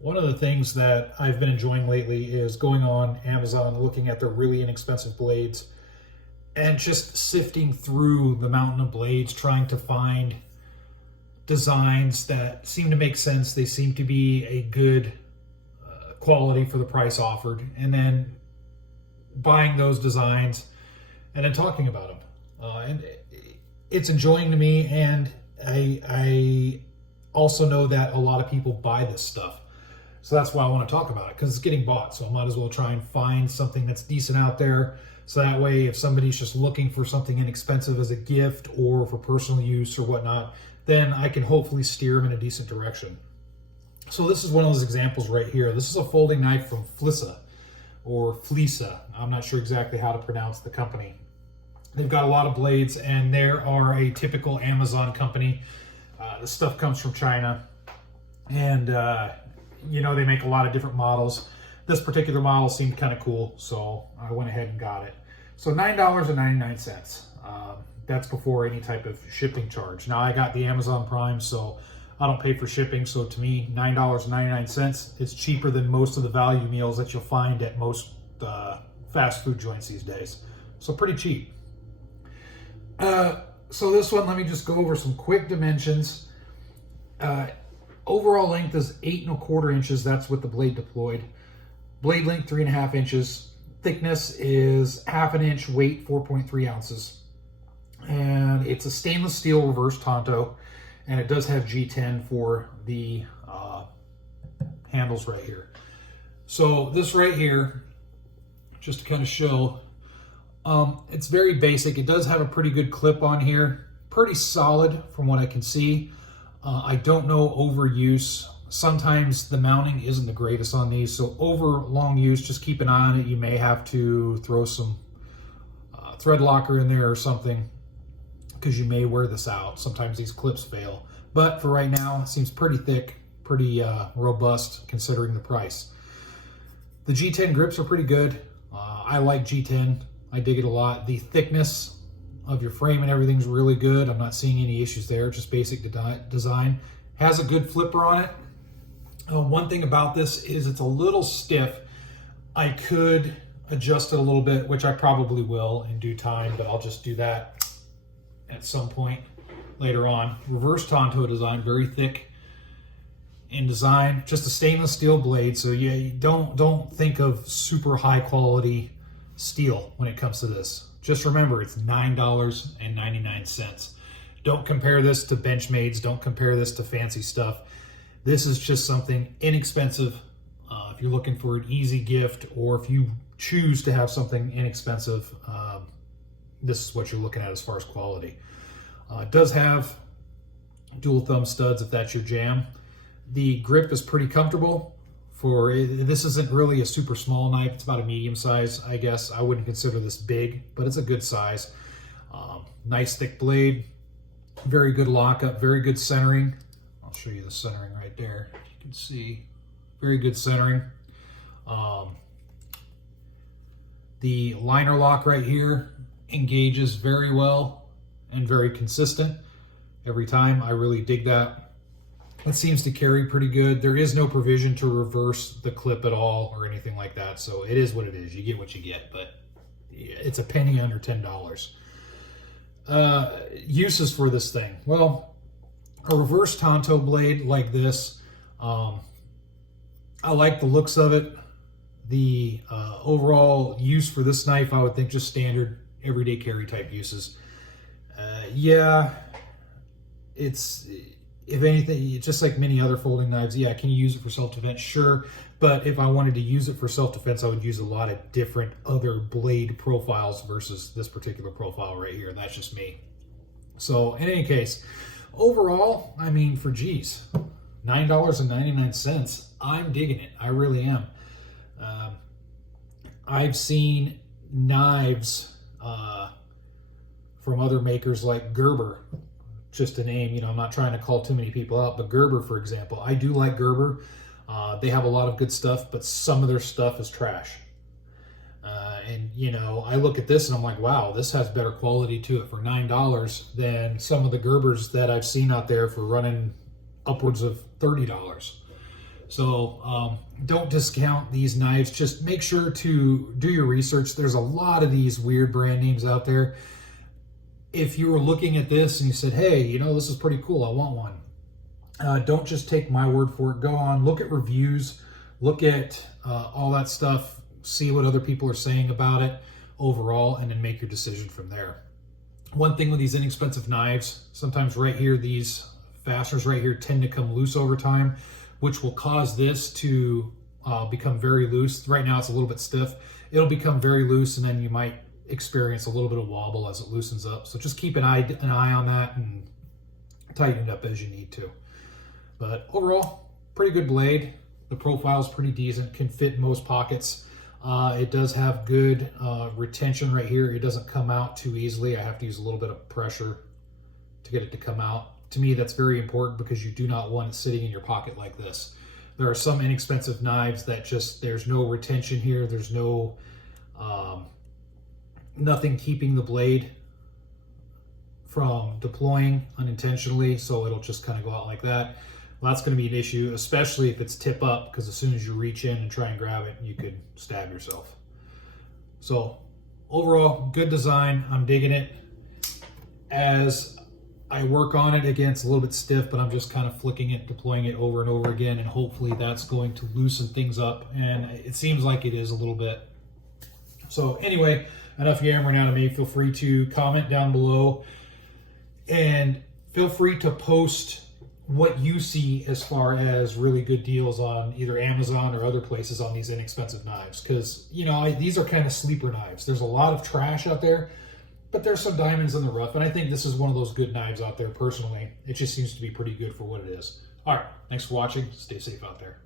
One of the things that I've been enjoying lately is going on Amazon, looking at their really inexpensive blades, and just sifting through the mountain of blades, trying to find designs that seem to make sense. They seem to be a good quality for the price offered, and then buying those designs and then talking about them. And it's enjoying to me, and I also know that a lot of people buy this stuff. So that's why I want to talk about it, because it's getting bought. So I might as well try and find something that's decent out there. So that way, if somebody's just looking for something inexpensive as a gift or for personal use or whatnot, then I can hopefully steer them in a decent direction. So this is one of those examples right here. This is a folding knife from Flissa or Flissa. I'm not sure exactly how to pronounce the company. They've got a lot of blades, and they are a typical Amazon company. This stuff comes from China, and they make a lot of different models. This particular model seemed kind of cool, so I went ahead and got it. So $9.99. That's before any type of shipping charge. Now I got the Amazon Prime, so I don't pay for shipping. So to me, $9.99 is cheaper than most of the value meals that you'll find at most fast food joints these days. So pretty cheap. So this one, let me just go over some quick dimensions. Overall length is 8¼ inches. That's with the blade deployed. Blade length 3½ inches. Thickness is ½ inch. Weight 4.3 ounces. And it's a stainless steel reverse Tonto, and it does have G10 for the handles right here. So this right here, just to kind of show, it's very basic. It does have a pretty good clip on here, pretty solid from what I can see. I don't know overuse. Sometimes the mounting isn't the greatest on these, so over long use, just keep an eye on it. You may have to throw some thread locker in there or something, because you may wear this out. Sometimes these clips fail. But for right now, it seems pretty thick, pretty robust considering the price. The G10 grips are pretty good. I like G10. I dig it a lot. The thickness of your frame and everything's really good. I'm not seeing any issues there, just basic design. Has a good flipper on it. One thing about this is it's a little stiff. I could adjust it a little bit, which I probably will in due time, but I'll just do that at some point later on. Reverse Tonto design, very thick in design, just a stainless steel blade. So yeah, you don't think of super high quality steel when it comes to this. Just remember, it's $9.99. Don't compare this to Benchmades. Don't compare this to fancy stuff. This is just something inexpensive. If you're looking for an easy gift, or if you choose to have something inexpensive, this is what you're looking at as far as quality. It does have dual thumb studs if that's your jam. The grip is pretty comfortable. This isn't really a super small knife. It's about a medium size, I guess. I wouldn't consider this big, but it's a good size. Nice thick blade, very good lockup, very good centering. I'll show you the centering right there. You can see very good centering. The liner lock right here engages very well and very consistent every time. I really dig that. It seems to carry pretty good. There is no provision to reverse the clip at all or anything like that. So it is what it is. You get what you get, but it's a penny under $10. Uses for this thing. Well, a reverse Tonto blade like this, I like the looks of it. The overall use for this knife, I would think just standard everyday carry type uses. Yeah, it's, if anything, just like many other folding knives, yeah, can you use it for self-defense? Sure. But if I wanted to use it for self-defense, I would use a lot of different other blade profiles versus this particular profile right here. That's just me. So in any case, overall, I mean, for geez, $9.99, I'm digging it. I really am. I've seen knives from other makers like Gerber, just to name, I'm not trying to call too many people out, but Gerber, for example, I do like Gerber. They have a lot of good stuff, but some of their stuff is trash. And I look at this and I'm like, wow, this has better quality to it for $9 than some of the Gerbers that I've seen out there for running upwards of $30. So don't discount these knives. Just make sure to do your research. There's a lot of these weird brand names out there. If you were looking at this and you said, hey, you know, this is pretty cool, I want one. Don't just take my word for it. Go on, look at reviews, look at all that stuff, see what other people are saying about it overall, and then make your decision from there. One thing with these inexpensive knives, sometimes right here, these fasteners right here tend to come loose over time, which will cause this to become very loose. Right now it's a little bit stiff. It'll become very loose, and then you might experience a little bit of wobble as it loosens up. So just keep an eye on that and tighten it up as you need to. But overall, pretty good blade. The profile is pretty decent, can fit in most pockets. It does have good retention right here. It doesn't come out too easily. I have to use a little bit of pressure to get it to come out. To me, that's very important because you do not want it sitting in your pocket like this. There are some inexpensive knives that just, there's no retention here. There's no, nothing keeping the blade from deploying unintentionally. So it'll just kind of go out like that. Well, that's going to be an issue, especially if it's tip up, because as soon as you reach in and try and grab it, you could stab yourself. So overall, good design. I'm digging it. As I work on it, again, it's a little bit stiff, but I'm just kind of flicking it, deploying it over and over again, and hopefully that's going to loosen things up. And it seems like it is a little bit. So anyway, enough yammering out of me. Feel free to comment down below, and feel free to post what you see as far as really good deals on either Amazon or other places on these inexpensive knives. Because, you know, these are kind of sleeper knives. There's a lot of trash out there, but there's some diamonds in the rough. And I think this is one of those good knives out there personally. It just seems to be pretty good for what it is. All right, thanks for watching. Stay safe out there.